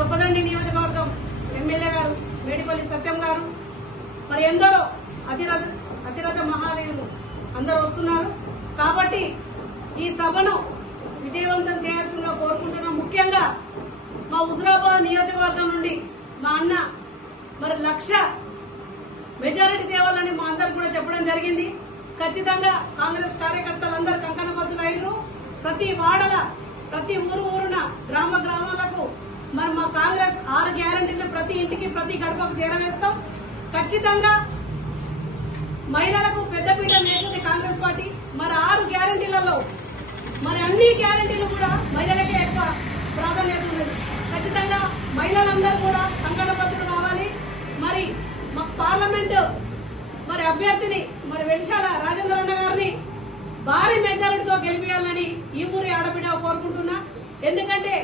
చొప్పదండి నియోజకవర్గం ఎమ్మెల్యే గారు మేడిపల్లి సత్యం గారు, మరి ఎందరో అతిరథ మహానీయులు అందరూ వస్తున్నారు. కాబట్టి ఈ సభను విజయవంతం చేయాల్సిందిగా కోరుకుంటున్నాం. ముఖ్యంగా మా హుజురాబాద్ నియోజకవర్గం నుండి మా అన్న మరి 1,00,000 మెజారిటీ తేవాలని మా అందరికి కూడా చెప్పడం జరిగింది. ఖచ్చితంగా కాంగ్రెస్ కార్యకర్తలందరూ కంకణబద్దులు అయ్యారు. ప్రతి వాడల, ప్రతి ఊరున, గ్రామాలకు మరి మా కాంగ్రెస్ 6 గ్యారంటీలు ప్రతి ఇంటికి, ప్రతి గడపకు చేరవేస్తాం. ఖచ్చితంగా మహిళలకు పెద్దపీట వేస్తుంది కాంగ్రెస్ పార్టీ. మరి 6 గ్యారంటీలలో మరి అన్ని గ్యారంటీలు కూడా మహిళలకే ఎక్కువ ప్రాధాన్యత ఉన్నది. ఖచ్చితంగా మహిళలందరూ కూడా కంకణబద్దులు కావాలి. మరి మా పార్లమెంటు మరి అభ్యర్థిని మరి వెలిశాల రాజేంద్రన్న గారిని భారీ మెజారిటీతో గెలిపించాలని ఈ ఊరి ఆడబిడ్డ కోరుకుంటున్నా. ఎందుకంటే